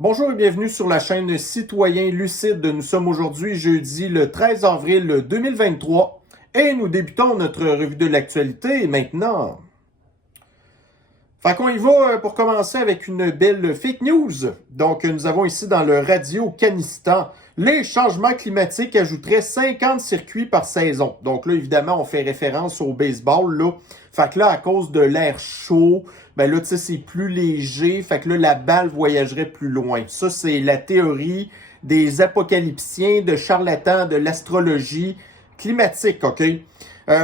Bonjour et bienvenue sur la chaîne Citoyen Lucide. Nous sommes aujourd'hui jeudi le 13 avril 2023 et nous débutons notre revue de l'actualité maintenant. Fait qu'on y va pour commencer avec une belle fake news. Donc nous avons ici dans le Radio Canistan, les changements climatiques ajouteraient 50 circuits par saison. Donc là évidemment on fait référence au baseball là. Fait que là à cause de l'air chaud, ben là tu sais c'est plus léger, fait que là la balle voyagerait plus loin. Ça c'est la théorie des apocalyptiens, de charlatans, de l'astrologie climatique, OK?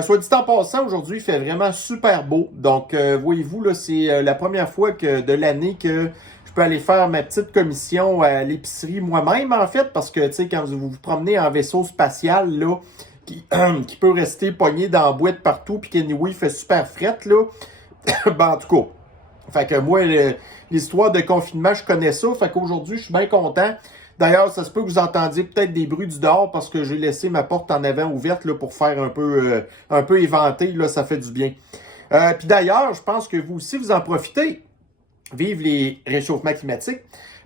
Soit dit en passant, aujourd'hui, il fait vraiment super beau. Donc, voyez-vous, là, c'est la première fois de l'année que je peux aller faire ma petite commission à l'épicerie moi-même, en fait, parce que, tu sais, quand vous vous promenez en vaisseau spatial, là, qui peut rester pogné dans la boîte partout, puis qu'anyway, il fait super fret, là, ben, en tout cas, fait que moi, l'histoire de confinement, je connais ça, fait qu'aujourd'hui, je suis bien content. D'ailleurs, ça se peut que vous entendiez peut-être des bruits du dehors parce que j'ai laissé ma porte en avant ouverte là, pour faire un peu éventé. Là, ça fait du bien. Puis d'ailleurs, je pense que vous aussi, vous en profitez. Vive les réchauffements climatiques.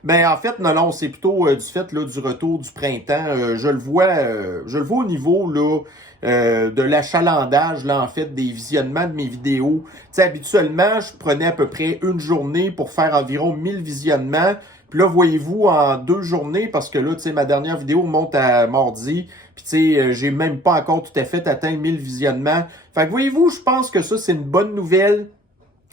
Mais en fait, non, c'est plutôt du fait là, du retour du printemps. Je le vois au niveau là, de l'achalandage, là, en fait, des visionnements de mes vidéos. Tu sais, habituellement, je prenais à peu près une journée pour faire environ 1000 visionnements. Puis là, voyez-vous, en 2 journées, parce que là, tu sais, ma dernière vidéo monte à mardi, puis tu sais, j'ai même pas encore tout à fait atteint 1000 visionnements. Fait que voyez-vous, je pense que ça, c'est une bonne nouvelle.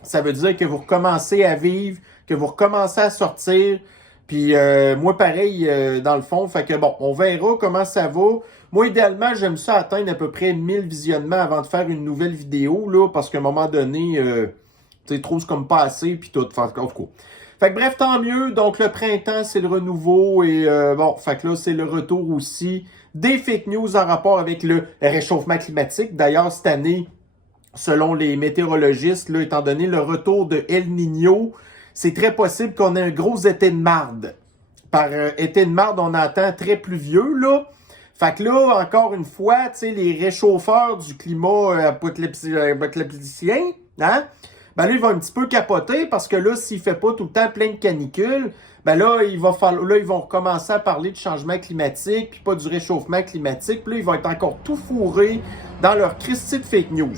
Ça veut dire que vous recommencez à vivre, que vous recommencez à sortir. Puis moi, pareil, dans le fond, fait que bon, on verra comment ça va. Moi, idéalement, j'aime ça atteindre à peu près 1000 visionnements avant de faire une nouvelle vidéo, là, parce qu'à un moment donné, tu sais, trop c'est comme pas assez, puis tout. En tout cas. Fait que bref, tant mieux. Donc, le printemps, c'est le renouveau. Et bon, fait que là, c'est le retour aussi des fake news en rapport avec le réchauffement climatique. D'ailleurs, cette année, selon les météorologistes, là, étant donné le retour de El Niño, c'est très possible qu'on ait un gros été de marde. Par été de marde, on entend très pluvieux, là. Fait que là, encore une fois, tu sais, les réchauffeurs du climat apocalyptien, hein? Ben là, il va un petit peu capoter parce que là, s'il fait pas tout le temps plein de canicules, ben là, ils vont recommencer à parler de changement climatique, puis pas du réchauffement climatique, puis là, ils vont être encore tout fourrés dans leur Christie de fake news.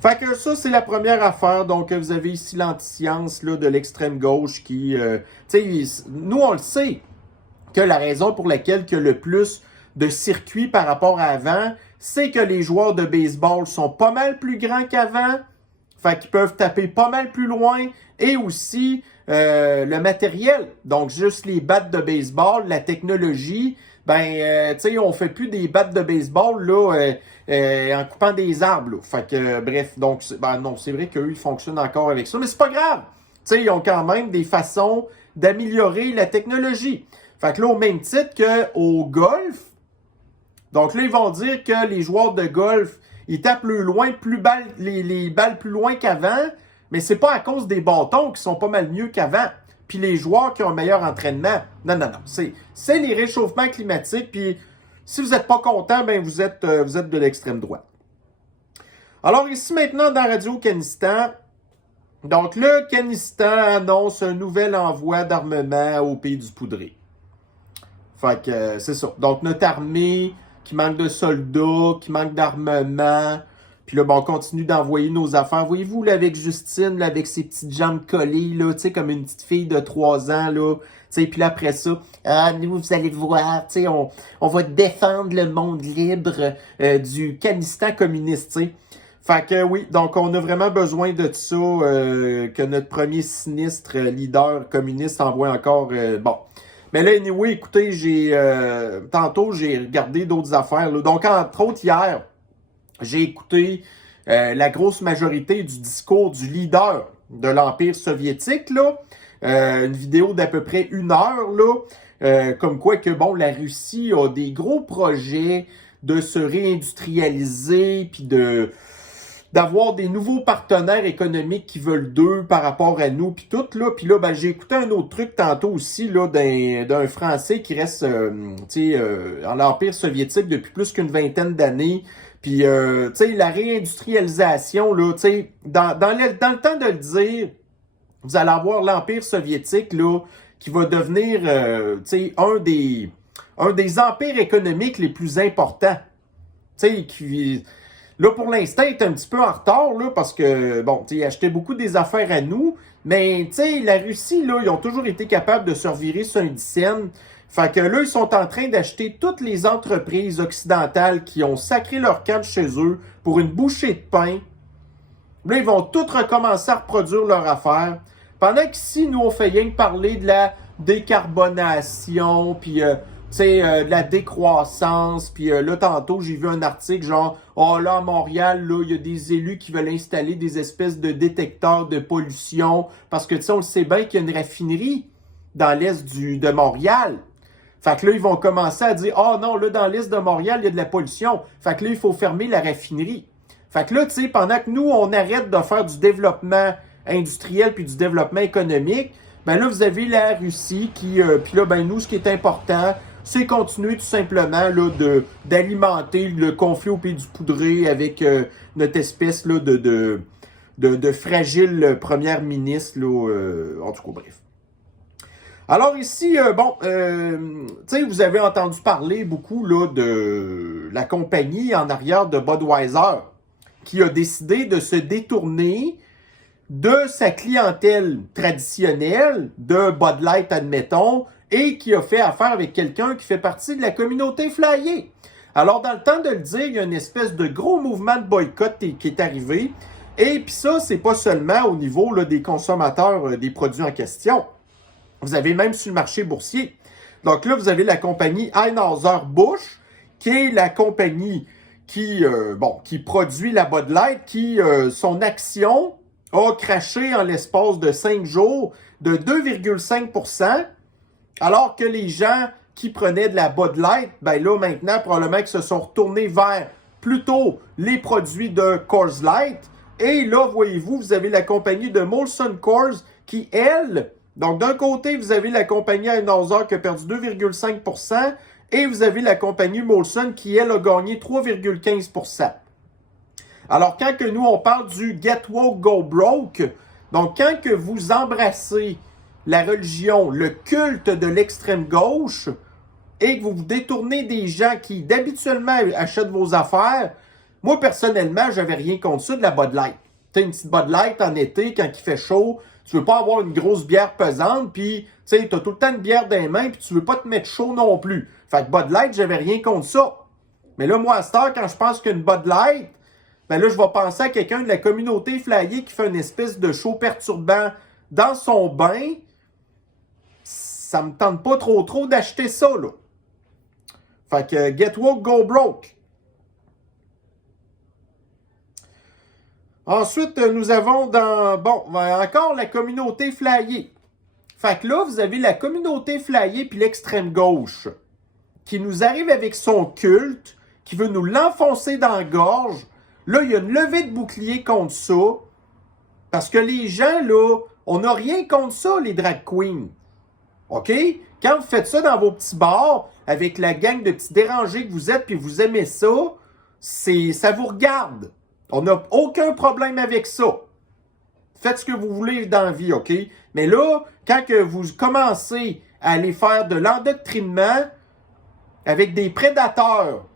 Fait que ça, c'est la première affaire. Donc, vous avez ici l'anti-science là, de l'extrême gauche qui... tu sais, nous, on le sait que la raison pour laquelle il y a le plus de circuits par rapport à avant, c'est que les joueurs de baseball sont pas mal plus grands qu'avant. Fait qu'ils peuvent taper pas mal plus loin. Et aussi le matériel. Donc, juste les battes de baseball, la technologie. Ben, tu sais, on fait plus des battes de baseball là en coupant des arbres. Là. Fait que, bref, donc, ben non, c'est vrai qu'eux, ils fonctionnent encore avec ça. Mais c'est pas grave. Tu sais, ils ont quand même des façons d'améliorer la technologie. Fait que là, au même titre qu'au golf, donc là, ils vont dire que les joueurs de golf, ils tapent les balles plus loin qu'avant, mais c'est pas à cause des bâtons qui sont pas mal mieux qu'avant. Puis les joueurs qui ont un meilleur entraînement. Non. C'est les réchauffements climatiques. Puis si vous n'êtes pas content, ben vous êtes de l'extrême droite. Alors ici maintenant dans Radio Canistan, donc le Canistan annonce un nouvel envoi d'armement au pays du Poudré. Fait que c'est ça. Donc notre armée qui manque de soldats, qui manque d'armement. Puis là, bon, on continue d'envoyer nos affaires. Voyez-vous, là, avec Justine, là, avec ses petites jambes collées, là, tu sais, comme une petite fille de 3 ans, là. Tu sais, puis là, après ça, nous, vous allez voir, tu sais, on va défendre le monde libre du Canistan communiste, tu sais. Fait que oui, donc on a vraiment besoin de ça, que notre premier sinistre leader communiste envoie encore, bon. Mais là, anyway, écoutez, tantôt, j'ai regardé d'autres affaires, là. Donc, entre autres, hier, j'ai écouté la grosse majorité du discours du leader de l'Empire soviétique, là. Une vidéo d'à peu près 1 heure, là. Comme quoi que, bon, la Russie a des gros projets de se réindustrialiser, puis d'avoir des nouveaux partenaires économiques qui veulent d'eux par rapport à nous, puis tout, là. Puis là, ben, j'ai écouté un autre truc tantôt aussi, là, d'un Français qui reste, en l'Empire soviétique depuis plus qu'une vingtaine d'années. Puis, tu sais, la réindustrialisation, là, tu sais, dans le temps de le dire, vous allez avoir l'Empire soviétique, là, qui va devenir un des empires économiques les plus importants. Là, pour l'instant, il est un petit peu en retard, là, parce que, il achetait beaucoup des affaires à nous, mais, la Russie, là, ils ont toujours été capables de se revirer sur un dixaine. Fait que là, ils sont en train d'acheter toutes les entreprises occidentales qui ont sacré leur camp de chez eux pour une bouchée de pain. Là, ils vont toutes recommencer à reproduire leur affaire. Pendant qu'ici, nous, on fait rien que parler de la décarbonation, puis de la décroissance, puis là, tantôt, j'ai vu un article genre, oh là, à Montréal, là, il y a des élus qui veulent installer des espèces de détecteurs de pollution, parce que, on le sait bien qu'il y a une raffinerie dans l'est de Montréal. Fait que là, ils vont commencer à dire, oh non, là, dans l'est de Montréal, il y a de la pollution. Fait que là, il faut fermer la raffinerie. Fait que là, pendant que nous, on arrête de faire du développement industriel puis du développement économique, ben là, vous avez la Russie qui, puis là, ben nous, ce qui est important, c'est continuer tout simplement là, d'alimenter le conflit au pays du poudré avec notre espèce là, de fragile première ministre, là, en tout cas, bref. Alors ici, vous avez entendu parler beaucoup là, de la compagnie en arrière de Budweiser qui a décidé de se détourner de sa clientèle traditionnelle, de Bud Light, admettons, et qui a fait affaire avec quelqu'un qui fait partie de la communauté flyée. Alors, dans le temps de le dire, il y a une espèce de gros mouvement de boycott qui est arrivé. Et puis ça, c'est pas seulement au niveau là, des consommateurs des produits en question. Vous avez même sur le marché boursier. Donc là, vous avez la compagnie Anheuser-Busch, qui est la compagnie qui produit la Bud Light, qui, son action a craché en l'espace de 5 jours de 2,5%, alors que les gens qui prenaient de la Bud Light, ben là, maintenant, probablement qu'ils se sont retournés vers plutôt les produits de Coors Light. Et là, voyez-vous, vous avez la compagnie de Molson Coors qui, elle, donc d'un côté, vous avez la compagnie Anheuser qui a perdu 2,5% et vous avez la compagnie Molson qui, elle, a gagné 3,15%. Alors, quand que nous, on parle du Get Woke, Go Broke, donc quand que vous embrassez la religion, le culte de l'extrême gauche, et que vous vous détournez des gens qui, d'habituellement, achètent vos affaires, moi, personnellement, j'avais rien contre ça de la Bud Light. Tu sais, une petite Bud Light en été, quand il fait chaud, tu veux pas avoir une grosse bière pesante, puis, tu sais, t'as tout le temps une bière dans les mains, puis tu veux pas te mettre chaud non plus. Fait que Bud Light, j'avais rien contre ça. Mais là, moi, à cette heure, quand je pense qu'une Bud Light, ben là, je vais penser à quelqu'un de la communauté flyée qui fait une espèce de show perturbant dans son bain. Ça me tente pas trop d'acheter ça, là. Fait que Get Woke, Go Broke. Ensuite, nous avons encore la communauté flyée. Fait que là, vous avez la communauté flyée puis l'extrême gauche qui nous arrive avec son culte, qui veut nous l'enfoncer dans la gorge. Là, il y a une levée de bouclier contre ça. Parce que les gens, là, on n'a rien contre ça, les drag queens. OK? Quand vous faites ça dans vos petits bars, avec la gang de petits dérangés que vous êtes, puis vous aimez ça, ça vous regarde. On n'a aucun problème avec ça. Faites ce que vous voulez dans la vie, OK? Mais là, quand que vous commencez à aller faire de l'endoctrinement avec des prédateurs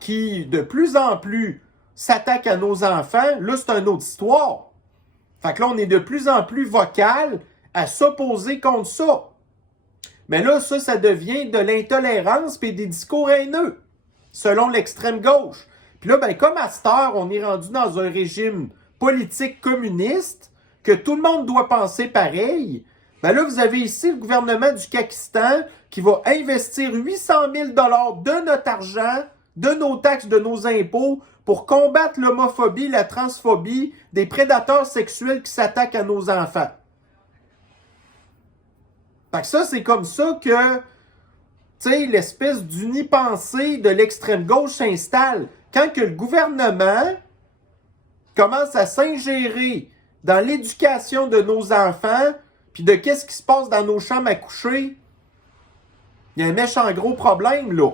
qui, de plus en plus, s'attaquent à nos enfants, là, c'est une autre histoire. Fait que là, on est de plus en plus vocal à s'opposer contre ça. Mais là, ça devient de l'intolérance et des discours haineux, selon l'extrême gauche. Puis là, ben, comme à cette heure, on est rendu dans un régime politique communiste, que tout le monde doit penser pareil, ben là, vous avez ici le gouvernement du Pakistan qui va investir 800 000 $ de notre argent, de nos taxes, de nos impôts, pour combattre l'homophobie, la transphobie des prédateurs sexuels qui s'attaquent à nos enfants. Fait que ça, c'est comme ça que, tu sais, l'espèce d'unipensée de l'extrême gauche s'installe. Quand que le gouvernement commence à s'ingérer dans l'éducation de nos enfants, puis de qu'est-ce qui se passe dans nos chambres à coucher, il y a un méchant gros problème, là.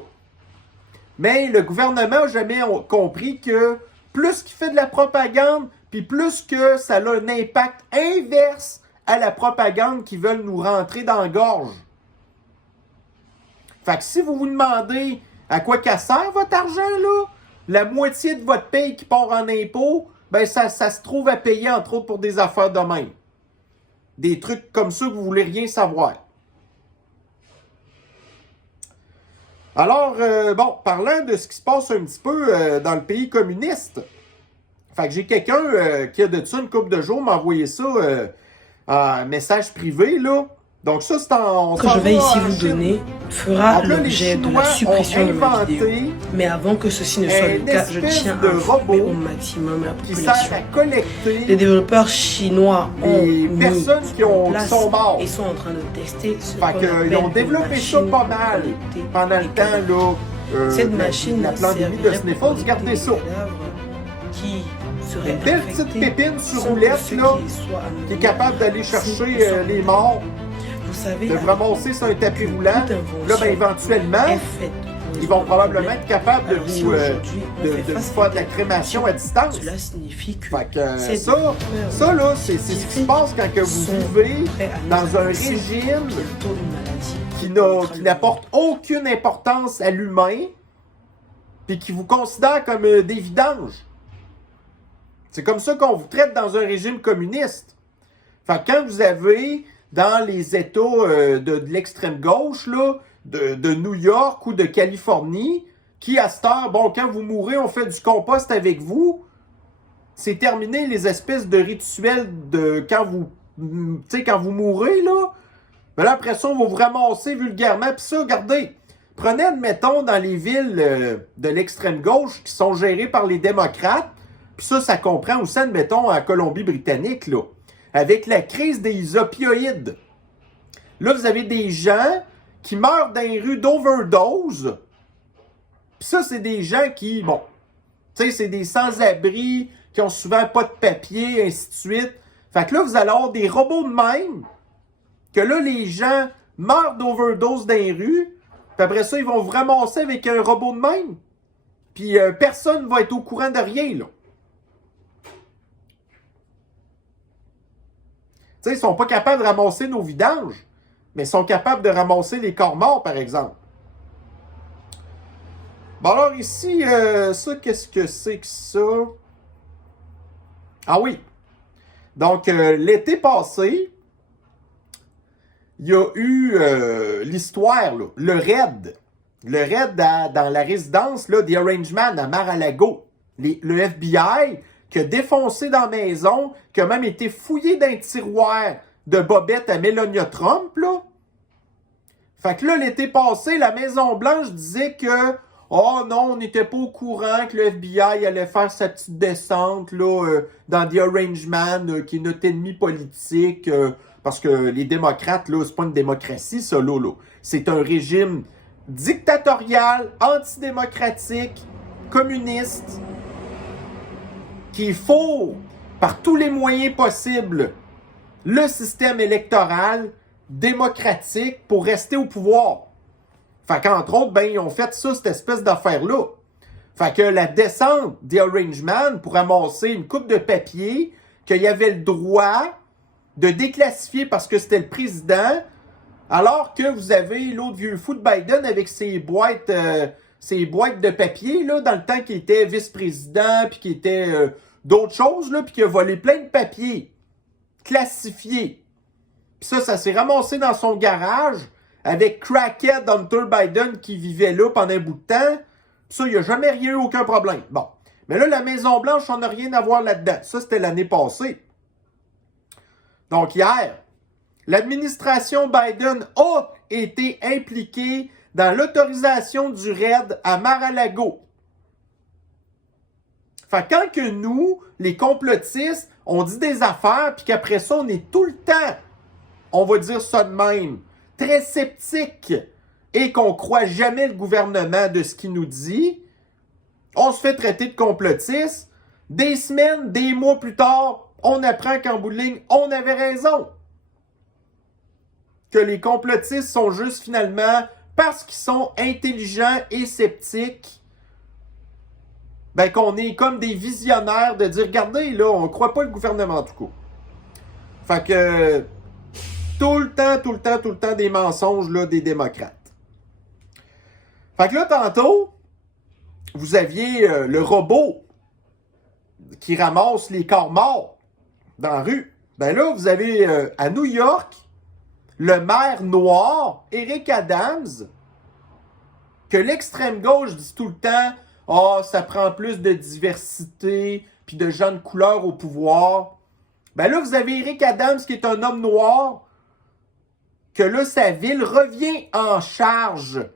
Mais le gouvernement n'a jamais compris que plus qu'il fait de la propagande, puis plus que ça a un impact inverse à la propagande qui veulent nous rentrer dans la gorge. Fait que si vous vous demandez à quoi ça sert votre argent, là, la moitié de votre paye qui part en impôts, ben ça se trouve à payer, entre autres, pour des affaires de même. Des trucs comme ça que vous voulez rien savoir. Alors, bon, parlant de ce qui se passe un petit peu dans le pays communiste, fait que j'ai quelqu'un qui a de ça une couple de jours m'a envoyé ça en message privé, là. Donc ça, c'est en... Ce que je vais ici vous donner fera l'objet de la suppression de ma vidéo. Mais avant que ceci ne soit le cas, je tiens à informer au maximum la population. Les développeurs chinois ont mis en place et sont en train de tester ce qu'on appelle ils ont développé ça pas mal pendant le temps, là. Cette machine la pandémie de Sniffles, regardez ça. Qui une belle petite pépine sur roulette, là, qui est capable d'aller chercher les morts. Vous savez, de ramasser sur un tapis roulant, là, ben, éventuellement, ils vont probablement être capables de vous faire de la crémation à distance. Cela signifie que ça, là, c'est ce qui se passe quand que vous vivez dans un régime qui n'apporte aucune importance à l'humain, puis qui vous considère comme des vidanges. C'est comme ça qu'on vous traite dans un régime communiste. Fait que quand vous avez dans les États de l'extrême gauche, là, de New York ou de Californie, qui à cette heure, bon, quand vous mourrez, on fait du compost avec vous. C'est terminé les espèces de rituels de quand vous mourrez, là. Mais là, après ça, on va vous ramasser vulgairement. Puis ça, regardez, prenez, admettons, dans les villes de l'extrême gauche qui sont gérées par les démocrates, puis ça comprend aussi, admettons, en Colombie-Britannique, là. Avec la crise des opioïdes. Là, vous avez des gens qui meurent dans les rues d'overdose. Puis ça, c'est des gens qui, bon, tu sais, c'est des sans-abri, qui ont souvent pas de papier, ainsi de suite. Fait que là, vous allez avoir des robots de même, que là, les gens meurent d'overdose dans les rues, puis après ça, ils vont vous ramasser avec un robot de même. Puis personne va être au courant de rien, là. Tu sais, ils sont pas capables de ramasser nos vidanges, mais ils sont capables de ramasser les corps morts, par exemple. Bon, alors ici, ça, qu'est-ce que c'est que ça? Ah oui. Donc, l'été passé, il y a eu l'histoire, là, le raid. Le raid dans la résidence là, des Orangeman à Mar-a-Lago. Le FBI qui a défoncé dans la maison, qui a même été fouillé dans un tiroir de bobettes à Melania Trump, là. Fait que là, l'été passé, la Maison-Blanche disait que oh non, on n'était pas au courant que le FBI allait faire sa petite descente là, dans The Orangeman, qui est notre ennemi politique, parce que les démocrates, là, c'est pas une démocratie, ça, là. C'est un régime dictatorial, antidémocratique, communiste, qu'il faut, par tous les moyens possibles, le système électoral démocratique pour rester au pouvoir. Fait qu'entre autres, ben, ils ont fait ça, cette espèce d'affaire-là. Fait que la descente des Orangeman pour ramasser une coupe de papier qu'il y avait le droit de déclassifier parce que c'était le président, alors que vous avez l'autre vieux fou de Biden avec ses boîtes de papier, là, dans le temps qu'il était vice-président, puis qui était d'autres choses, là, puis qui a volé plein de papiers classifiés. Puis ça s'est ramassé dans son garage avec Crackhead Hunter Biden qui vivait là pendant un bout de temps. Puis ça, il n'y a jamais rien eu, aucun problème. Bon. Mais là, la Maison-Blanche, on n'a rien à voir là-dedans. Ça, c'était l'année passée. Donc, hier, l'administration Biden a été impliquée dans l'autorisation du raid à Mar-a-Lago. Fait que quand que nous, les complotistes, on dit des affaires, puis qu'après ça, on est tout le temps, on va dire ça de même, très sceptique, et qu'on croit jamais le gouvernement de ce qu'il nous dit, on se fait traiter de complotiste. Des semaines, des mois plus tard, on apprend qu'en bout de ligne, on avait raison. Que les complotistes sont juste finalement, parce qu'ils sont intelligents et sceptiques, ben qu'on est comme des visionnaires de dire, regardez, là, on ne croit pas le gouvernement en tout cas. Fait que tout le temps des mensonges là, des démocrates. Fait que là, tantôt, vous aviez le robot qui ramasse les corps morts dans la rue. Ben là, vous avez à New York, le maire noir, Eric Adams, que l'extrême gauche dit tout le temps « Ah, ça prend plus de diversité puis de gens de couleur au pouvoir. » Ben là, vous avez Eric Adams qui est un homme noir, que là, sa ville revient en charge,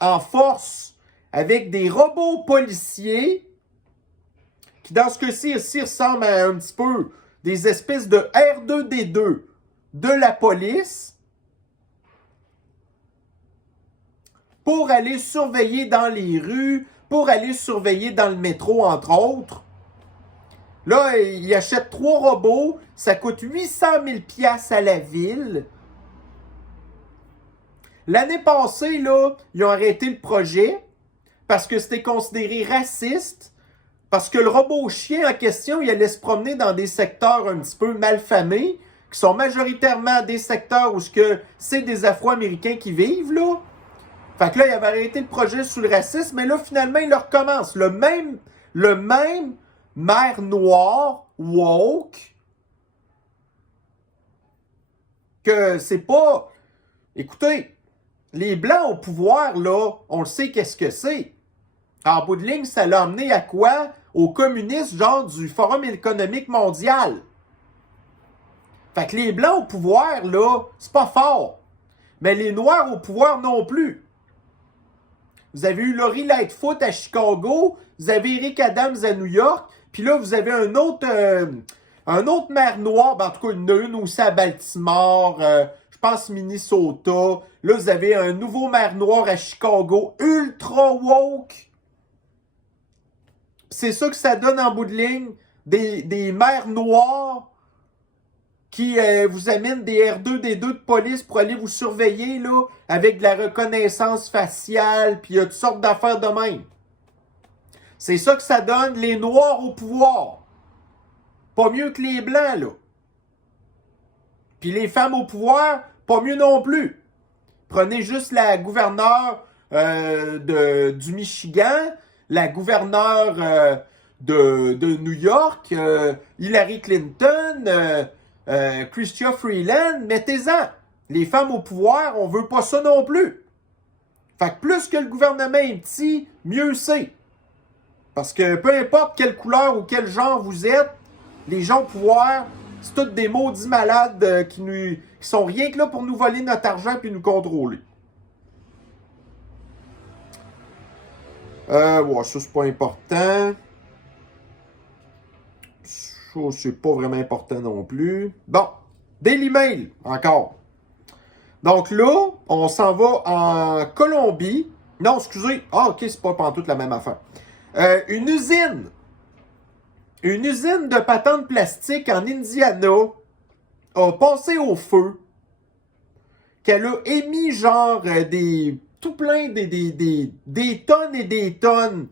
en force, avec des robots policiers qui, dans ce cas-ci, aussi ressemblent à un petit peu des espèces de R2D2 de la police pour aller surveiller dans les rues, pour aller surveiller dans le métro, entre autres. Là, il achète 3 robots, ça coûte 800 000 $ à la ville. L'année passée, là, ils ont arrêté le projet parce que c'était considéré raciste, parce que le robot chien en question, il allait se promener dans des secteurs un petit peu malfamés, qui sont majoritairement des secteurs où c'est des Afro-Américains qui vivent, là. Fait que là, il avait arrêté le projet sous le racisme, mais là, finalement, il le recommence. Le même maire noir, woke, que c'est pas... Écoutez, les Blancs au pouvoir, là, on le sait qu'est-ce que c'est. En bout de ligne, ça l'a amené à quoi? Aux communistes, genre du Forum économique mondial. Fait que les Blancs au pouvoir, là, c'est pas fort. Mais les Noirs au pouvoir non plus. Vous avez eu Lori Lightfoot à Chicago, vous avez Eric Adams à New York, puis là, vous avez un autre maire noir, ben, en tout cas, il y en a une aussi à Baltimore, je pense Minnesota. Là, vous avez un nouveau maire noir à Chicago, ultra woke. C'est ça que ça donne en bout de ligne, des maires noirs qui vous amènent des R2D2 de police pour aller vous surveiller, là, avec de la reconnaissance faciale, puis il y a toutes sortes d'affaires de même. C'est ça que ça donne, les Noirs au pouvoir. Pas mieux que les Blancs, là. Puis les femmes au pouvoir, pas mieux non plus. Prenez juste la gouverneure du Michigan, la gouverneure de New York, Hillary Clinton, Chrystia Freeland, mettez-en. Les femmes au pouvoir, on veut pas ça non plus. Fait que plus que le gouvernement est petit, mieux c'est. Parce que peu importe quelle couleur ou quel genre vous êtes, les gens au pouvoir, c'est tous des maudits malades qui sont rien que là pour nous voler notre argent puis nous contrôler. Ouais, ça c'est pas important. Ça c'est pas vraiment important non plus. Bon, Daily Mail, encore. Donc là, on s'en va en Colombie. Non, excusez. Ah, ok, c'est pas pantoute la même affaire. Une usine de patentes plastiques en Indiana a passé au feu, qu'elle a émis genre tout plein des tonnes et des tonnes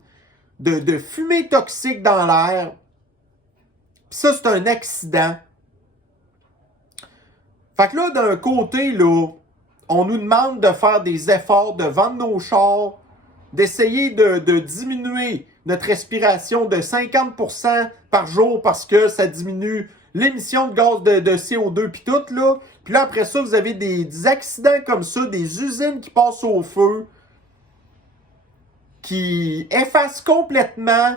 de fumée toxique dans l'air. Puis ça, c'est un accident. Fait que là, d'un côté, là, on nous demande de faire des efforts, de vendre nos chars, d'essayer de diminuer notre respiration de 50% par jour parce que ça diminue l'émission de gaz de CO2 puis tout, là. Puis là, après ça, vous avez des accidents comme ça, des usines qui passent au feu, qui effacent complètement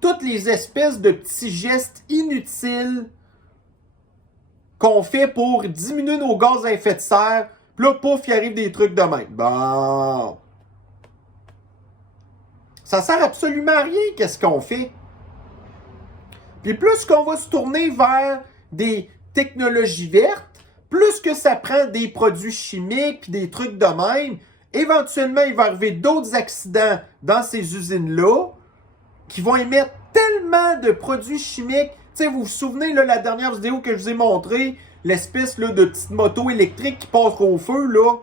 toutes les espèces de petits gestes inutiles qu'on fait pour diminuer nos gaz à effet de serre. Puis là, pouf, il arrive des trucs de même. Bon. Ça sert absolument à rien, qu'est-ce qu'on fait. Puis plus qu'on va se tourner vers des technologies vertes, plus que ça prend des produits chimiques puis des trucs de même, éventuellement, il va arriver d'autres accidents dans ces usines-là qui vont émettre tellement de produits chimiques. Tu sais, vous vous souvenez, là, la dernière vidéo que je vous ai montré, l'espèce là, de petite moto électrique qui passe au feu, là.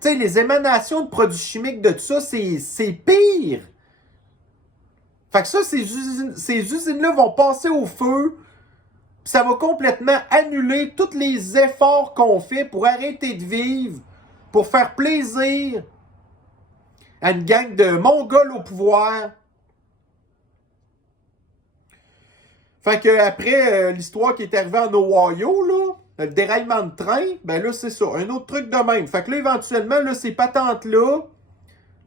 Tu sais, les émanations de produits chimiques de tout ça, c'est pire. Fait que ça, ces usines-là vont passer au feu. Puis ça va complètement annuler tous les efforts qu'on fait pour arrêter de vivre, pour faire plaisir à une gang de Mongols au pouvoir. Fait que après l'histoire qui est arrivée en Ohio, là, le déraillement de train, ben là, c'est ça, un autre truc de même. Fait que là, éventuellement, là, ces patentes-là,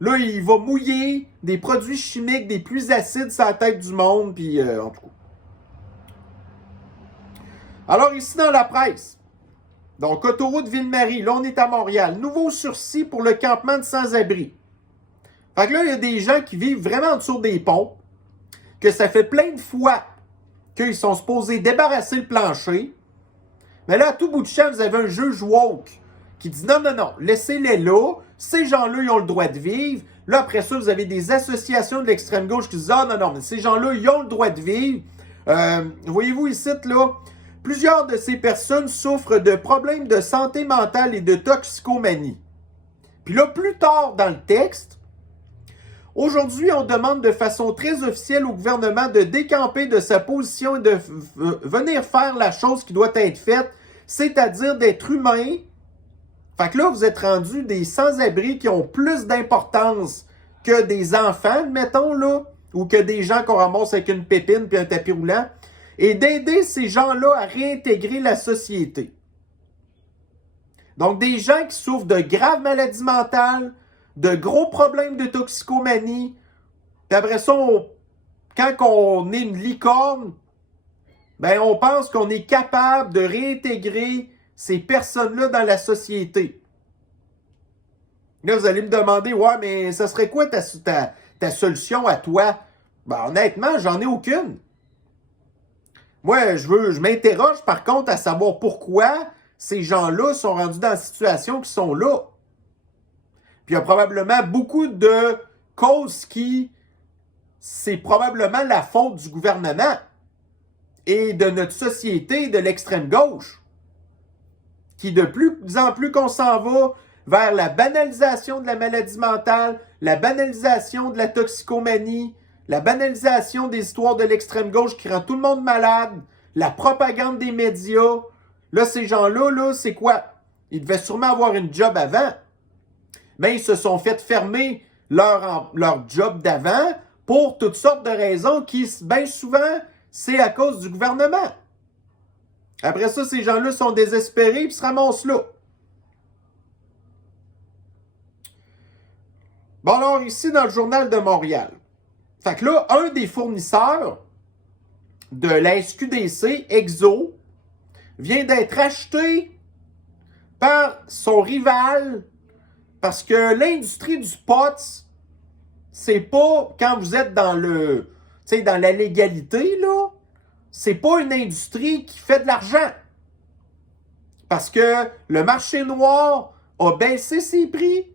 là, il va mouiller des produits chimiques des plus acides sur la tête du monde, puis en tout cas. Alors, ici, dans la presse, donc, autoroute Ville-Marie, là, on est à Montréal. Nouveau sursis pour le campement de sans-abri. Fait que là, il y a des gens qui vivent vraiment en dessous des ponts, que ça fait plein de fois qu'ils sont supposés débarrasser le plancher. Mais là, à tout bout de champ, vous avez un juge woke qui dit non, non, non, laissez-les là. Ces gens-là, ils ont le droit de vivre. Là, après ça, vous avez des associations de l'extrême gauche qui disent ah non, non, mais ces gens-là, ils ont le droit de vivre. Voyez-vous ici, là, plusieurs de ces personnes souffrent de problèmes de santé mentale et de toxicomanie. Puis là, plus tard dans le texte, aujourd'hui, on demande de façon très officielle au gouvernement de décamper de sa position et de venir faire la chose qui doit être faite, c'est-à-dire d'être humain. Fait que là, vous êtes rendus des sans-abri qui ont plus d'importance que des enfants, mettons, là, ou que des gens qu'on ramasse avec une pépine puis un tapis roulant, et d'aider ces gens-là à réintégrer la société. Donc, des gens qui souffrent de graves maladies mentales, de gros problèmes de toxicomanie. Puis après ça, quand on est une licorne, ben on pense qu'on est capable de réintégrer ces personnes-là dans la société. Là, vous allez me demander, ouais, mais ça serait quoi ta solution à toi? Ben, honnêtement, j'en ai aucune. Moi, je m'interroge par contre à savoir pourquoi ces gens-là sont rendus dans la situation qu'ils sont là. Puis il y a probablement beaucoup de causes c'est probablement la faute du gouvernement et de notre société, de l'extrême gauche, qui de plus en plus qu'on s'en va vers la banalisation de la maladie mentale, la banalisation de la toxicomanie, la banalisation des histoires de l'extrême gauche qui rend tout le monde malade, la propagande des médias. Là, ces gens-là, là, c'est quoi? Ils devaient sûrement avoir une job avant. Mais ils se sont fait fermer leur job d'avant pour toutes sortes de raisons qui, bien souvent, c'est à cause du gouvernement. Après ça, ces gens-là sont désespérés et se ramassent là. Bon, alors, ici, dans le Journal de Montréal. Fait que là, un des fournisseurs de la SQDC, Exo, vient d'être acheté par son rival. Parce que l'industrie du pot, c'est pas, quand vous êtes dans dans la légalité, là, c'est pas une industrie qui fait de l'argent. Parce que le marché noir a baissé ses prix.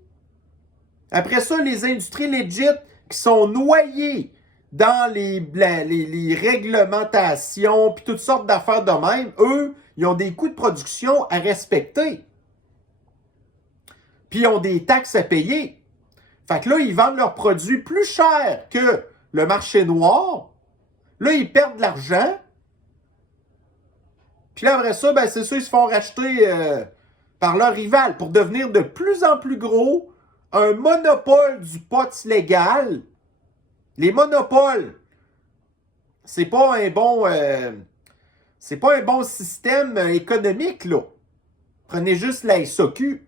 Après ça, les industries legit qui sont noyées dans les réglementations puis toutes sortes d'affaires de même, eux, ils ont des coûts de production à respecter. Puis ils ont des taxes à payer. Fait que là, ils vendent leurs produits plus cher que le marché noir. Là, ils perdent de l'argent. Puis là, après ça, ben, c'est sûr, ils se font racheter par leur rival pour devenir de plus en plus gros, un monopole du pot légal. Les monopoles, c'est pas un bon système économique, là. Prenez juste la SAQ,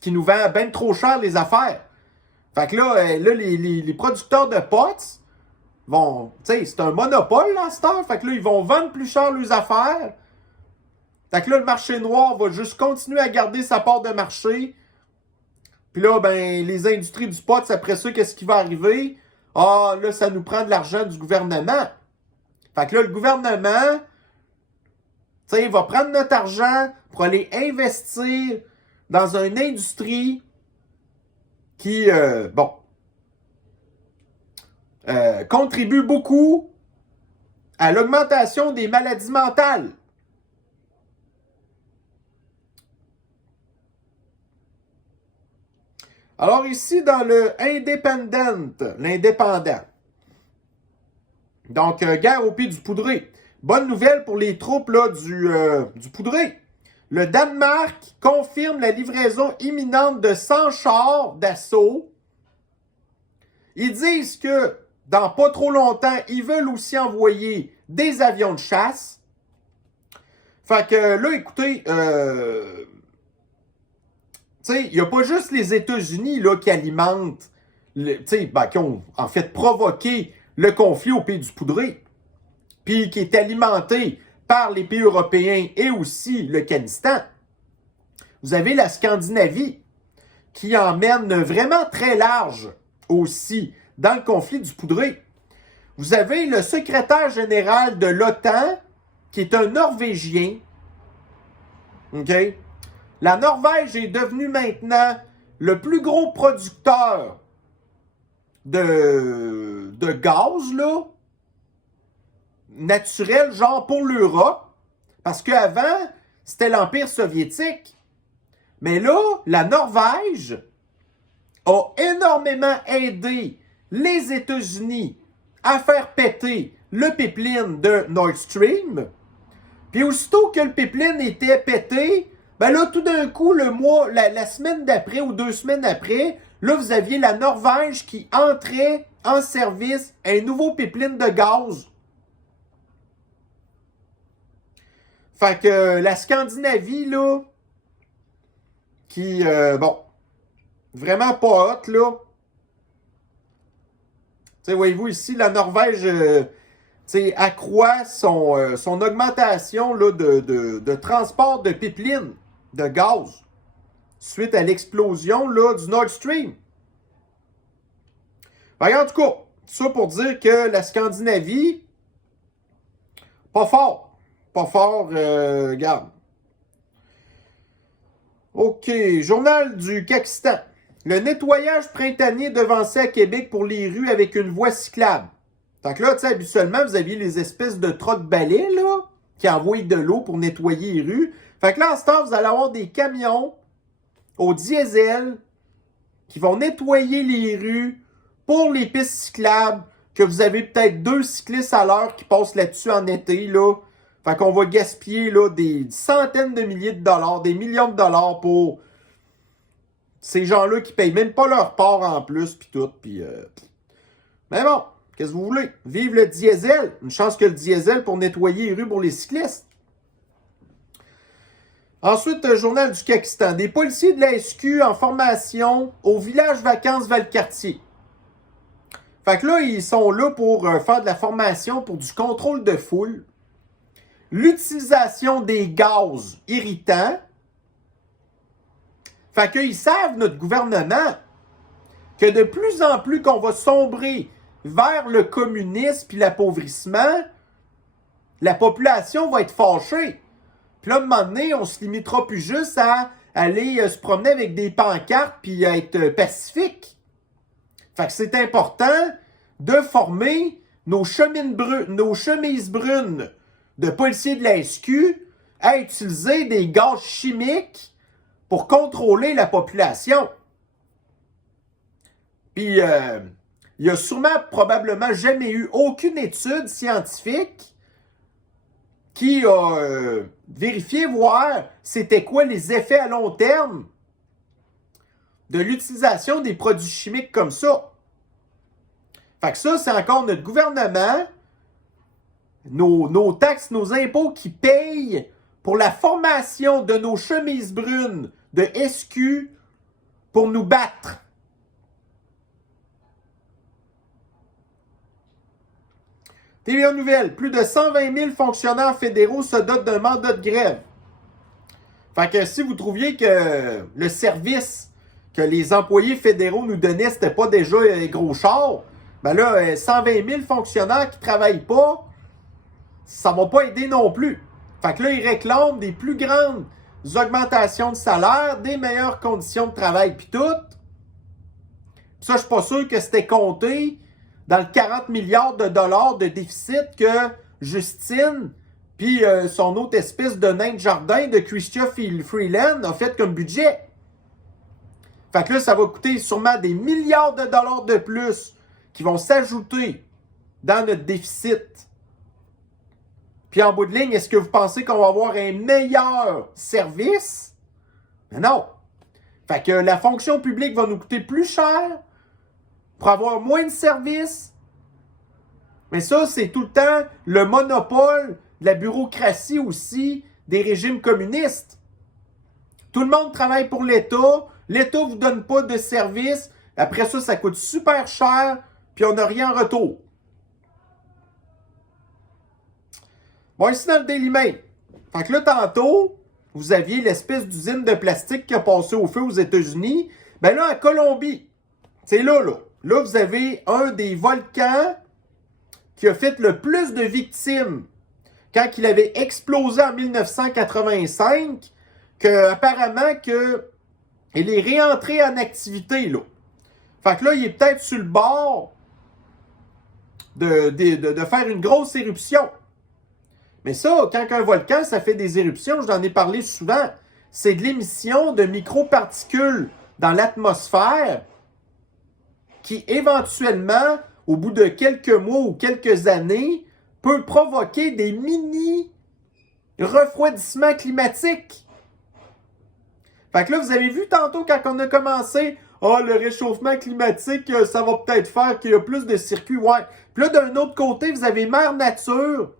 qui nous vend bien trop cher les affaires. Fait que là, les producteurs de potes vont, tu sais, c'est un monopole, là, à cette heure. Fait que là, ils vont vendre plus cher leurs affaires. Fait que là, le marché noir va juste continuer à garder sa part de marché. Puis là, ben, les industries du pot, après ça, qu'est-ce qui va arriver? Ah, là, ça nous prend de l'argent du gouvernement. Fait que là, le gouvernement, tu sais, il va prendre notre argent pour aller investir dans une industrie qui, contribue beaucoup à l'augmentation des maladies mentales. Alors ici, dans le l'Indépendant, donc guerre au pied du poudré. bonne nouvelle pour les troupes là, du Poudré. Le Danemark confirme la livraison imminente de 100 chars d'assaut. Ils disent que dans pas trop longtemps, ils veulent aussi envoyer des avions de chasse. Fait que là, écoutez, il n'y a pas juste les États-Unis là, qui alimentent, qui ont en fait provoqué le conflit au pays du Poudré, puis qui est alimenté par les pays européens et aussi le Afghanistan. Vous avez la Scandinavie qui emmène vraiment très large aussi dans le conflit du Poudré. Vous avez le secrétaire général de l'OTAN qui est un Norvégien. OK? La Norvège est devenue maintenant le plus gros producteur de gaz, là, naturel, genre pour l'Europe. Parce qu'avant, c'était l'Empire soviétique. Mais là, la Norvège a énormément aidé les États-Unis à faire péter le pipeline de Nord Stream. Puis aussitôt que le pipeline était pété, ben là, tout d'un coup, la semaine d'après ou 2 semaines après, là, vous aviez la Norvège qui entrait en service à un nouveau pipeline de gaz. Fait que la Scandinavie, là, qui, vraiment pas hot, là. Tu sais, voyez-vous ici, la Norvège, accroît son augmentation là, de transport de pipeline de gaz suite à l'explosion là, du Nord Stream. En tout cas, ça pour dire que la Scandinavie, pas fort. Pas fort, regarde. OK, journal du Pakistan. Le nettoyage printanier devancé à Québec pour les rues avec une voie cyclable. Fait que là, tu sais, habituellement, vous aviez les espèces de trocs-balais, là, qui envoient de l'eau pour nettoyer les rues. Fait que là, en ce temps, vous allez avoir des camions au diesel qui vont nettoyer les rues pour les pistes cyclables, que vous avez peut-être 2 cyclistes à l'heure qui passent là-dessus en été, là. Fait qu'on va gaspiller, là, des centaines de milliers de dollars, des millions de dollars pour ces gens-là qui payent même pas leur part en plus, puis tout, puis... Mais bon, qu'est-ce que vous voulez? Vive le diesel! Une chance que le diesel pour nettoyer les rues pour les cyclistes. Ensuite, journal du Pakistan. Des policiers de la SQ en formation au village vacances Valcartier. Fait que là, ils sont là pour faire de la formation pour du contrôle de foule, l'utilisation des gaz irritants. Fait qu'ils savent, notre gouvernement, que de plus en plus qu'on va sombrer vers le communisme puis l'appauvrissement, la population va être fâchée. Puis là, à un moment donné, on se limitera plus juste à aller se promener avec des pancartes puis à être pacifique. Fait que c'est important de former nos chemises brunes de policiers de la SQ à utiliser des gaz chimiques pour contrôler la population. Puis, il n'y a probablement jamais eu aucune étude scientifique qui a vérifié, voir c'était quoi les effets à long terme de l'utilisation des produits chimiques comme ça. Fait que ça, c'est encore notre gouvernement, nos taxes, nos impôts qui payent pour la formation de nos chemises brunes de SQ pour nous battre. TVA Nouvelle, plus de 120 000 fonctionnaires fédéraux se dotent d'un mandat de grève. Fait que si vous trouviez que le service que les employés fédéraux nous donnaient, c'était pas déjà un gros char, ben là, 120 000 fonctionnaires qui travaillent pas, ça va pas aider non plus. Fait que là, ils réclament des plus grandes augmentations de salaire, des meilleures conditions de travail pis tout. Pis ça, je suis pas sûr que c'était compté dans le 40 milliards de dollars de déficit que Justine puis son autre espèce de nain de jardin de Chrystia Freeland a fait comme budget. Fait que là, ça va coûter sûrement des milliards de dollars de plus qui vont s'ajouter dans notre déficit Puis en bout de ligne, est-ce que vous pensez qu'on va avoir un meilleur service? Mais non. Fait que la fonction publique va nous coûter plus cher pour avoir moins de services. Mais ça, c'est tout le temps le monopole de la bureaucratie aussi des régimes communistes. Tout le monde travaille pour l'État. L'État ne vous donne pas de service. Après ça, ça coûte super cher. Puis on n'a rien en retour. Bon, ici dans le Daily Mail. Fait que là, tantôt, vous aviez l'espèce d'usine de plastique qui a passé au feu aux États-Unis. Ben là, en Colombie, c'est là. Là, vous avez un des volcans qui a fait le plus de victimes quand il avait explosé en 1985, apparemment il est réentré en activité, là. Fait que là, il est peut-être sur le bord de faire une grosse éruption. Mais ça, quand un volcan, ça fait des éruptions, je t'en ai parlé souvent, c'est de l'émission de microparticules dans l'atmosphère qui, éventuellement, au bout de quelques mois ou quelques années, peut provoquer des mini-refroidissements climatiques. Fait que là, vous avez vu tantôt quand on a commencé, le réchauffement climatique, ça va peut-être faire qu'il y a plus de circuits. Ouais. Puis là, d'un autre côté, vous avez Mère Nature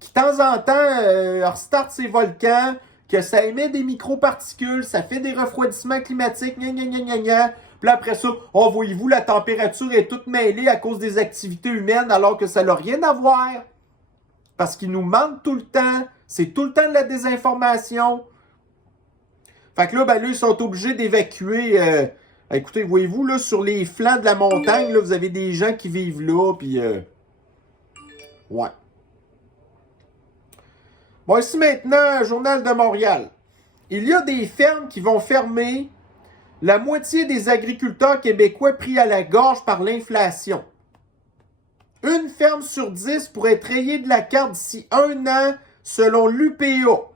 qui, de temps en temps, restarte ses volcans, que ça émet des microparticules, ça fait des refroidissements climatiques, gna gna gna gna gna. Puis après ça, voyez-vous, la température est toute mêlée à cause des activités humaines alors que ça n'a rien à voir. Parce qu'ils nous mentent tout le temps. C'est tout le temps de la désinformation. Fait que là, là, ils sont obligés d'évacuer. Écoutez, voyez-vous, là, sur les flancs de la montagne, là, vous avez des gens qui vivent là, puis ouais. Bon, ici maintenant, Journal de Montréal. Il y a des fermes qui vont fermer. La moitié des agriculteurs québécois pris à la gorge par l'inflation. Une ferme sur 10 pourrait être rayée de la carte d'ici 1 an, selon l'UPA.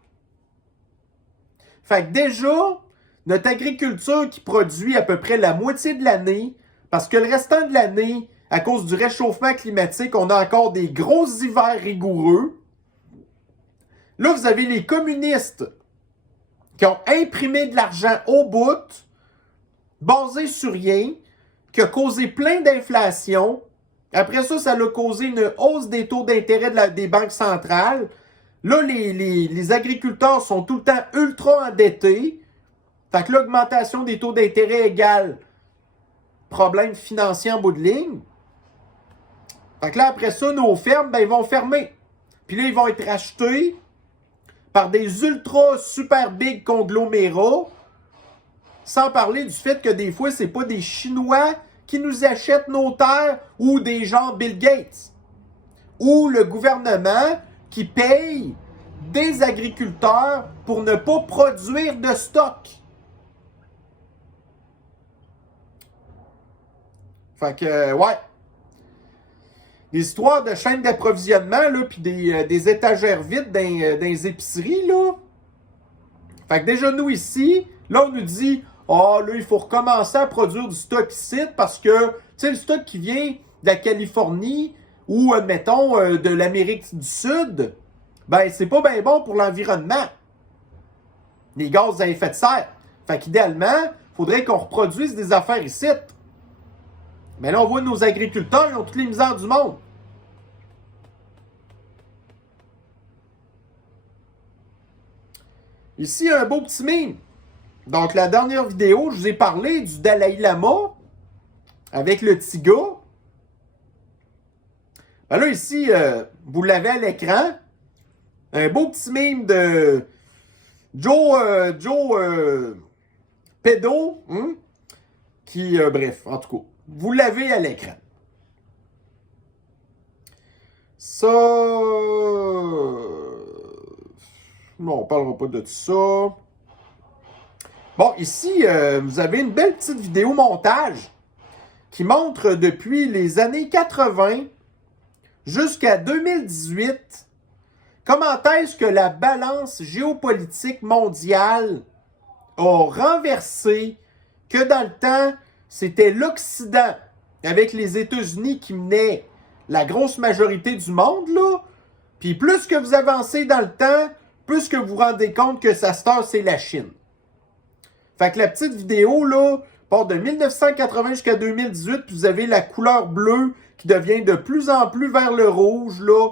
Fait que déjà, notre agriculture qui produit à peu près la moitié de l'année, parce que le restant de l'année, à cause du réchauffement climatique, on a encore des gros hivers rigoureux. Là, vous avez les communistes qui ont imprimé de l'argent au bout, basé sur rien, qui a causé plein d'inflation. Après ça, ça a causé une hausse des taux d'intérêt des banques centrales. Là, les agriculteurs sont tout le temps ultra endettés. Fait que l'augmentation des taux d'intérêt égale problème financier en bout de ligne. Fait que là, après ça, nos fermes, ils vont fermer. Puis là, ils vont être rachetés par des ultra super big conglomérats. Sans parler du fait que des fois, c'est pas des Chinois qui nous achètent nos terres ou des gens Bill Gates. Ou le gouvernement qui paye des agriculteurs pour ne pas produire de stock. Fait que, ouais. Des histoires de chaînes d'approvisionnement, là, puis des étagères vides dans les épiceries, là. Fait que déjà, nous, ici, là, on nous dit, là, il faut recommencer à produire du stock ici parce que, tu sais, le stock qui vient de la Californie ou, admettons, de l'Amérique du Sud, c'est pas bien bon pour l'environnement. Les gaz à effet de serre. Fait qu'idéalement, il faudrait qu'on reproduise des affaires ici. Mais là, on voit nos agriculteurs, ils ont toutes les misères du monde. Ici, un beau petit meme. Donc, la dernière vidéo, je vous ai parlé du Dalai Lama avec le petit gars. Ben là, ici, vous l'avez à l'écran. Un beau petit meme de Joe Pédo, qui, bref, en tout cas, vous l'avez à l'écran. Ça... Non, on ne parlera pas de ça. Bon, ici, vous avez une belle petite vidéo montage qui montre depuis les années 80 jusqu'à 2018 comment est-ce que la balance géopolitique mondiale a renversé, que dans le temps, c'était l'Occident, avec les États-Unis qui menaient la grosse majorité du monde, là. Puis plus que vous avancez dans le temps, plus que vous vous rendez compte que sa star, c'est la Chine. Fait que la petite vidéo, là, part de 1980 jusqu'à 2018, puis vous avez la couleur bleue qui devient de plus en plus vers le rouge, là.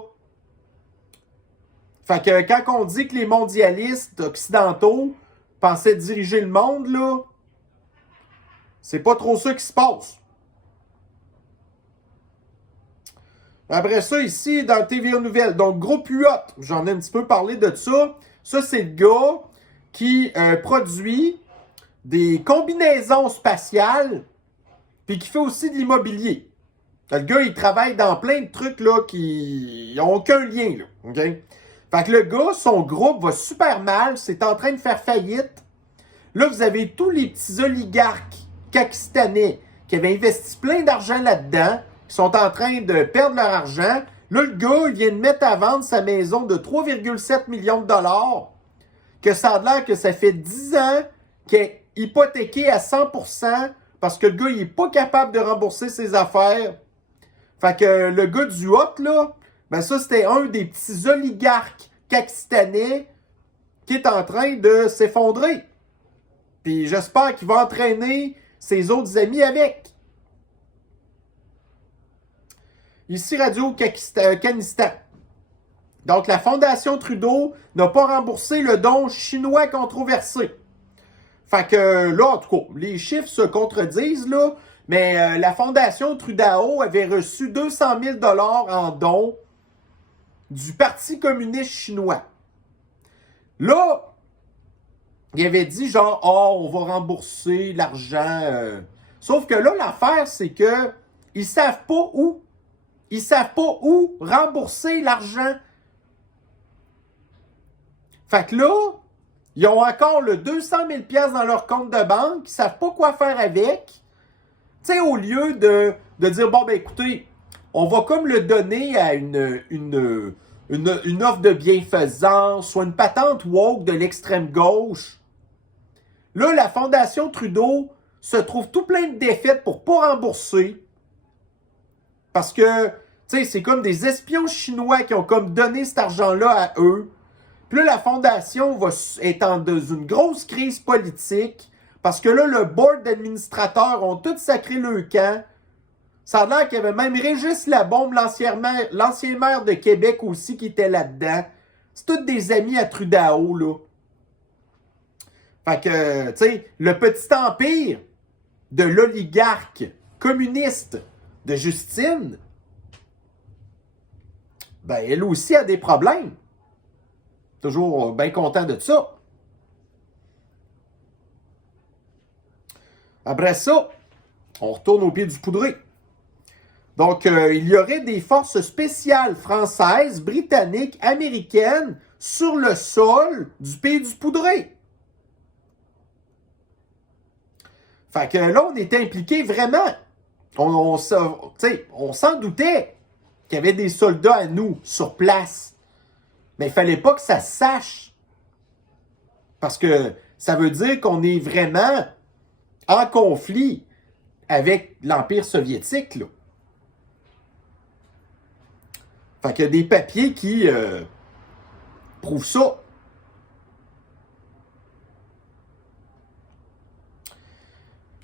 Fait que quand on dit que les mondialistes occidentaux pensaient diriger le monde, là, c'est pas trop ça qui se passe. Après ça, ici, dans le TVA Nouvelles, donc Groupe UOT, j'en ai un petit peu parlé de ça. Ça, c'est le gars qui produit des combinaisons spatiales, puis qui fait aussi de l'immobilier. Le gars, il travaille dans plein de trucs là qui n'ont aucun lien. Là, OK? Fait que le gars, son groupe va super mal, c'est en train de faire faillite. Là, vous avez tous les petits oligarques pakistanais qui avaient investi plein d'argent là-dedans, qui sont en train de perdre leur argent. Là, le gars, il vient de mettre à vendre sa maison de 3,7 millions de dollars, que ça a l'air que ça fait 10 ans qu'il est hypothéqué à 100% parce que le gars, il n'est pas capable de rembourser ses affaires. Fait que le gars du hot, là, ben ça, c'était un des petits oligarques pakistanais qui est en train de s'effondrer. Puis j'espère qu'il va entraîner ses autres amis avec. Ici, Radio Kanistan. Donc, la Fondation Trudeau n'a pas remboursé le don chinois controversé. Fait que là, en tout cas, les chiffres se contredisent, là, mais la Fondation Trudeau avait reçu 200 000 $ en dons du Parti communiste chinois. Là, il avait dit genre, oh, on va rembourser l'argent. Sauf que là, l'affaire, c'est que ils savent pas où. Ils savent pas où rembourser l'argent. Fait que là, ils ont encore le 200 000 $ dans leur compte de banque. Ils savent pas quoi faire avec. Tu sais, au lieu de dire, bon, ben écoutez, on va comme le donner à une offre de bienfaisance, soit une patente woke de l'extrême gauche. Là, la Fondation Trudeau se trouve tout plein de défaites pour pas rembourser. Parce que, tu sais, c'est comme des espions chinois qui ont comme donné cet argent-là à eux. Puis là, la Fondation est dans une grosse crise politique. Parce que là, le board d'administrateurs ont tout sacré le camp. Ça a l'air qu'il y avait même Régis Labombe, l'ancien maire de Québec aussi, qui était là-dedans. C'est tous des amis à Trudeau, là. Fait que, tu sais, le petit empire de l'oligarque communiste de Justine, ben, elle aussi a des problèmes. Toujours bien content de ça. Après ça, on retourne au pied du poudré. Donc, il y aurait des forces spéciales françaises, britanniques, américaines sur le sol du pays du poudré. Fait que là, on était impliqués vraiment. On s'en doutait qu'il y avait des soldats à nous sur place. Mais il ne fallait pas que ça se sache. Parce que ça veut dire qu'on est vraiment en conflit avec l'Empire soviétique, là. Fait qu'il y a des papiers qui prouvent ça.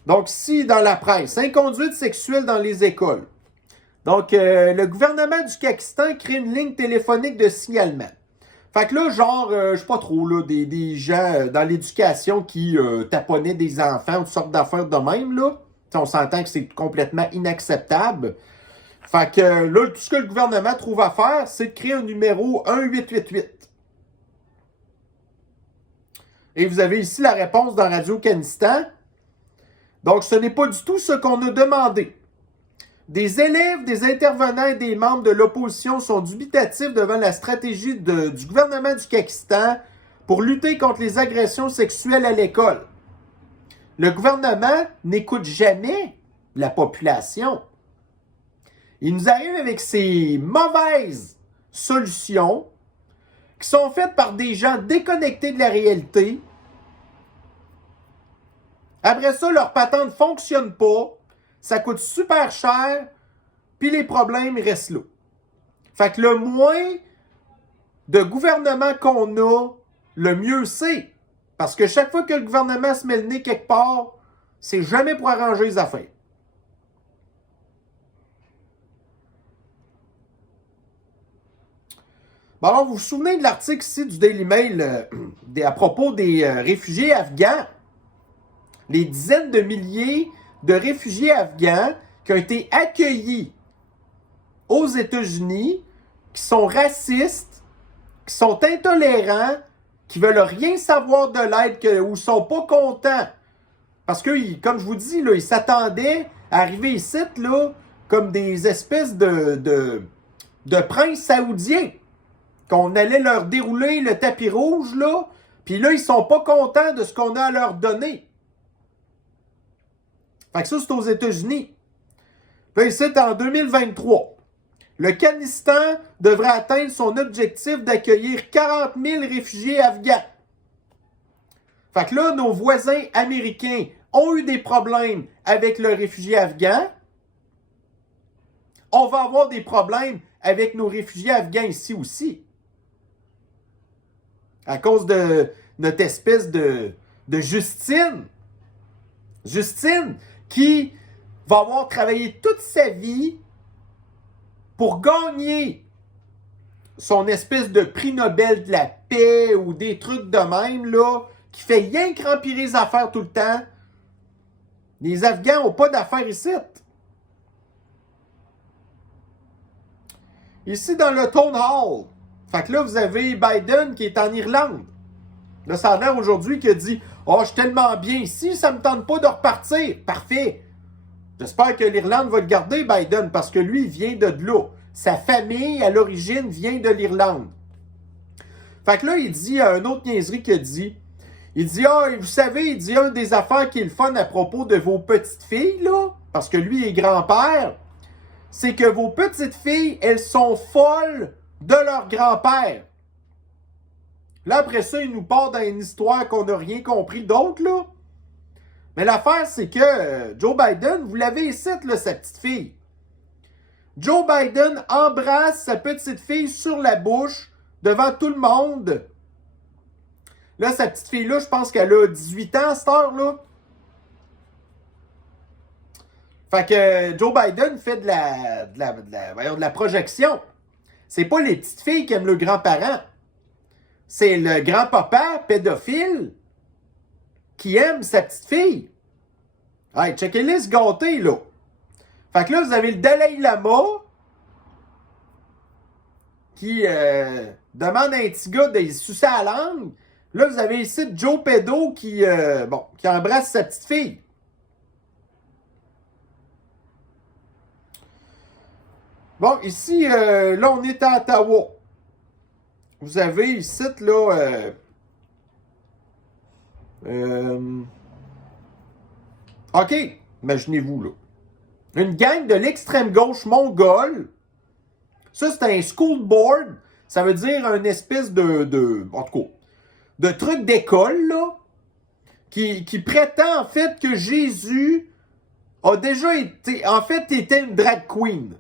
Donc, ici, dans la presse, inconduite sexuelle dans les écoles. Donc, le gouvernement du Pakistan crée une ligne téléphonique de signalement. Fait que là, genre, je sais pas trop, là, des gens dans l'éducation qui taponnaient des enfants, toutes sortes d'affaires de même, là. T'sais, on s'entend que c'est complètement inacceptable. Fait que là, tout ce que le gouvernement trouve à faire, c'est de créer un numéro 1888. Et vous avez ici la réponse dans Radio Kanistan. Donc, ce n'est pas du tout ce qu'on a demandé. Des élèves, des intervenants et des membres de l'opposition sont dubitatifs devant la stratégie du gouvernement du Pakistan pour lutter contre les agressions sexuelles à l'école. Le gouvernement n'écoute jamais la population. Il nous arrive avec ces mauvaises solutions qui sont faites par des gens déconnectés de la réalité. Après ça, leur patente ne fonctionne pas. Ça coûte super cher. Puis les problèmes restent là. Fait que le moins de gouvernement qu'on a, le mieux c'est. Parce que chaque fois que le gouvernement se met le nez quelque part, c'est jamais pour arranger les affaires. Bon, alors, vous vous souvenez de l'article ici du Daily Mail à propos des réfugiés afghans? Les dizaines de milliers de réfugiés afghans qui ont été accueillis aux États-Unis, qui sont racistes, qui sont intolérants, qui veulent rien savoir de l'aide ou sont pas contents. Parce que, comme je vous dis, là, ils s'attendaient à arriver ici là, comme des espèces de princes saoudiens. Qu'on allait leur dérouler le tapis rouge, là, puis là, ils sont pas contents de ce qu'on a à leur donner. Fait que ça, c'est aux États-Unis. Là, ici, en 2023, le Afghanistan devrait atteindre son objectif d'accueillir 40 000 réfugiés afghans. Fait que là, nos voisins américains ont eu des problèmes avec le réfugié afghan. On va avoir des problèmes avec nos réfugiés afghans ici aussi. À cause de notre espèce de Justine. Justine qui va avoir travaillé toute sa vie pour gagner son espèce de prix Nobel de la paix ou des trucs de même, là, qui fait rien que remplir les affaires tout le temps. Les Afghans n'ont pas d'affaires ici. Ici, dans le Town Hall. Fait que là, vous avez Biden qui est en Irlande. Là, ça a l'air aujourd'hui qu'il a dit « Oh, je suis tellement bien ici, ça me tente pas de repartir. » Parfait. J'espère que l'Irlande va le garder, Biden, parce que lui, il vient de là. Sa famille, à l'origine, vient de l'Irlande. Fait que là, il dit, une autre niaiserie qu'il a dit. Il dit, vous savez, il dit, une des affaires qui est le fun à propos de vos petites filles, là, parce que lui est grand-père, c'est que vos petites filles, elles sont folles de leur grand-père. Là, après ça, il nous part dans une histoire qu'on n'a rien compris d'autre, là. Mais l'affaire, c'est que Joe Biden, vous l'avez ici, là, sa petite fille. Joe Biden embrasse sa petite fille sur la bouche devant tout le monde. Là, sa petite fille-là, je pense qu'elle a 18 ans à cette heure-là. Fait que Joe Biden fait de la projection. C'est pas les petites filles qui aiment le grand-parent. C'est le grand-papa pédophile qui aime sa petite fille. Hey, checkez-les se gâter, là. Fait que là, vous avez le Dalai Lama qui demande à un petit gars de sucer la langue. Là, vous avez ici Joe Pédo qui embrasse sa petite fille. Bon, ici, là, on est à Ottawa. Vous avez ici, là, OK, imaginez-vous, là. Une gang de l'extrême gauche mongole. Ça, c'est un school board. Ça veut dire une espèce en tout cas, de truc d'école, là, qui prétend, en fait, que Jésus a déjà été, en fait, était une drag queen.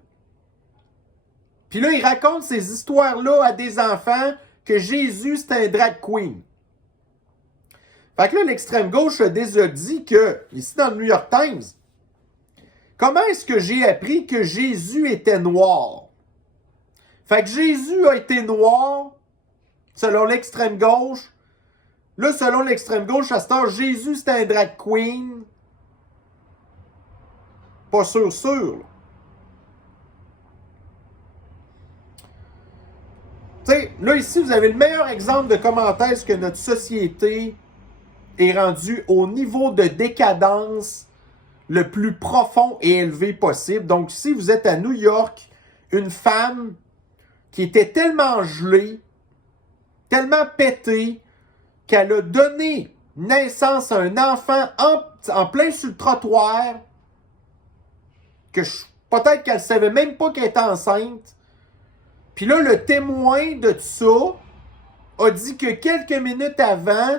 Puis là, il raconte ces histoires-là à des enfants que Jésus, c'était un drag queen. Fait que là, l'extrême gauche a déjà dit que, ici dans le New York Times, comment est-ce que j'ai appris que Jésus était noir? Fait que Jésus a été noir, selon l'extrême gauche. Là, selon l'extrême gauche, à cette heure, Jésus, c'était un drag queen. Pas sûr, là. Tu sais, là, ici, vous avez le meilleur exemple de comment est-ce que notre société est rendue au niveau de décadence le plus profond et élevé possible. Donc, si vous êtes à New York, une femme qui était tellement gelée, tellement pétée, qu'elle a donné naissance à un enfant en plein sur le trottoir, que peut-être qu'elle ne savait même pas qu'elle était enceinte. Puis là, le témoin de tout ça a dit que quelques minutes avant,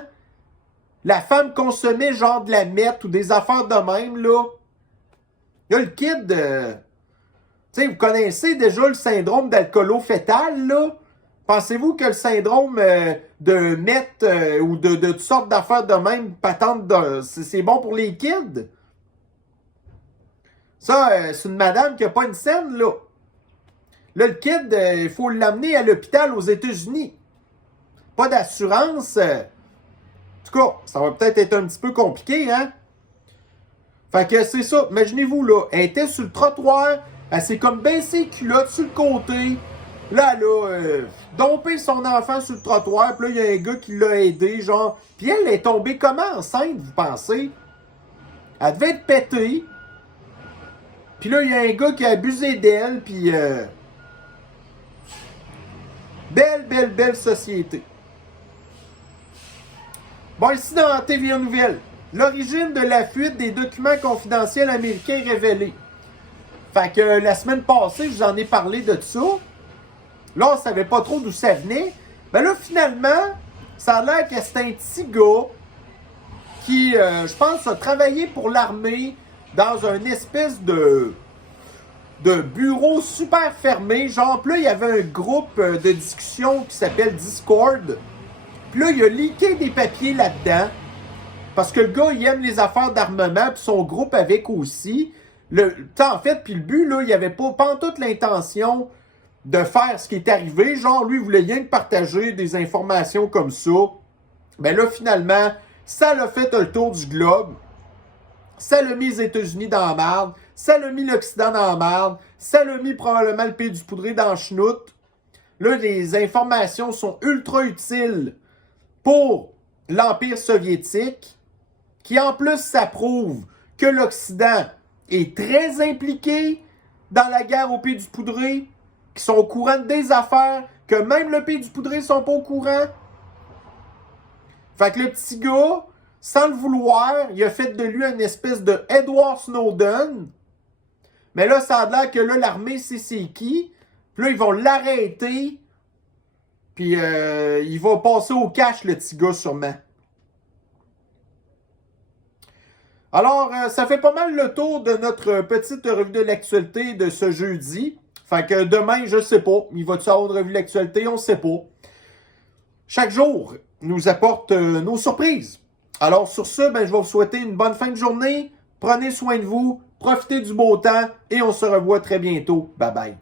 la femme consommait genre de la meth ou des affaires de même, là. Là, le kid, tu sais, vous connaissez déjà le syndrome d'alcoolo-fœtal, là. Pensez-vous que le syndrome de mettre ou de toutes sortes d'affaires de même patente, c'est bon pour les kids? Ça, c'est une madame qui n'a pas une scène, là. Là, le kid, il faut l'amener à l'hôpital aux États-Unis. Pas d'assurance. En tout cas, ça va peut-être être un petit peu compliqué, hein? Fait que c'est ça. Imaginez-vous, là, elle était sur le trottoir, elle s'est comme baissé les culottes sur le côté. Là, dompé son enfant sur le trottoir, puis là, il y a un gars qui l'a aidé, genre. Puis elle est tombée comment enceinte, vous pensez? Elle devait être pétée. Puis là, il y a un gars qui a abusé d'elle, puis... Belle société. Bon, ici dans TVA Nouvelle, l'origine de la fuite des documents confidentiels américains révélés. Fait que la semaine passée, je vous en ai parlé de ça. Là, on savait pas trop d'où ça venait. Ben là, finalement, ça a l'air que c'est un petit gars qui, je pense, a travaillé pour l'armée dans une espèce de bureau super fermé. Genre, puis là, il y avait un groupe de discussion qui s'appelle Discord. Puis là, il a leaké des papiers là-dedans. Parce que le gars, il aime les affaires d'armement, puis son groupe avec aussi. En fait, puis le but, là, il n'y avait pas en toute l'intention de faire ce qui est arrivé. Genre, lui, il voulait rien que partager des informations comme ça. Mais là, finalement, ça l'a fait le tour du globe. Ça l'a mis les États-Unis dans la merde. Ça l'a mis l'Occident dans la merde. Ça l'a mis probablement le pays du poudré dans la chenoute. Là, les informations sont ultra utiles pour l'Empire soviétique, qui en plus, ça prouve que l'Occident est très impliqué dans la guerre au pays du poudré, qui sont au courant des affaires, que même le pays du poudré ne sont pas au courant. Fait que le petit gars, sans le vouloir, il a fait de lui une espèce de Edward Snowden. Mais là, ça a l'air que là, l'armée sait c'est qui. Puis là, ils vont l'arrêter. Puis il va passer au cash, le petit gars, sûrement. Alors, ça fait pas mal le tour de notre petite revue de l'actualité de ce jeudi. Fait que demain, je sais pas. Il va-tu avoir une revue de l'actualité? On ne sait pas. Chaque jour nous apporte nos surprises. Alors, sur ce, je vais vous souhaiter une bonne fin de journée. Prenez soin de vous. Profitez du beau temps. Et on se revoit très bientôt. Bye bye.